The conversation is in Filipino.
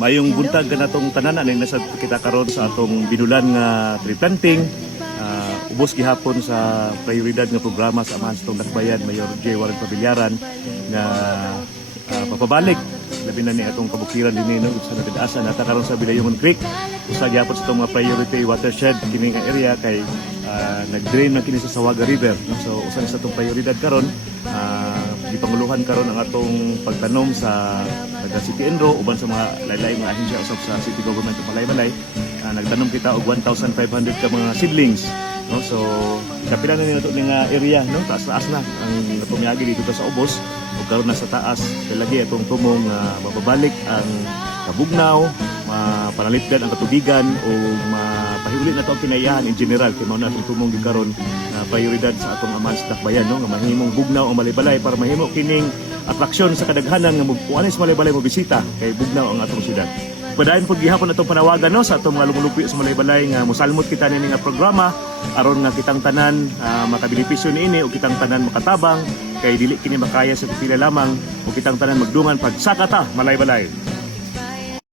Mayong buntag ka na itong tanan, anay nasa kita karon sa atong binulan nga tree planting. Ubos gihapon sa prioridad nga programa sa amahan sa itong Dakbayan, Mayor J. Warren Pabilyaran, nga papabalik. Labi na ni atong kabukiran din sa nagdaasan nata karon sa Bilayungon Creek. Usa gihapon sa itong mga priority watershed kini nga area kay nag-drain na kini sa Sawaga River. No? So usa sa itong prioridad karon, gipanguluhan karon ang atong pagtanom sa City Enro uban sa mga laylay mga ahensya usab sa City Government of Malaybalay. Nagtanom kita og 1,500 ka mga seedlings. No? So kapila na nito nga area, no? Taas-taas na ang pumiyagi dito sa ubos ug karon na sa taas kay lagi atong tumong mababalik ang kabugnaw, mapanalipdan ang katubigan o mapahuli na to ang pinayahan in general kay mao na atong tumong gikaron na prioridad sa atong amahan sa Dakbayan, no? Nga mahimong bugnaw ang Malaybalay para mahimo kining atraksyon sa kadaghanan nga muanis Malaybalay mo bisita kay bugnaw ang atong syudad. Padayon po gihapon atong panawagan, no, sa atong mga lumulupi sa Malaybalay nga mosalmot kita nini nga programa aron nga kitang tanan makabilipisyo niini o kitang tanan makatabang kay dili kini makaya sa pipila lamang o kitang tanan magdungan pagsakata Malaybalay.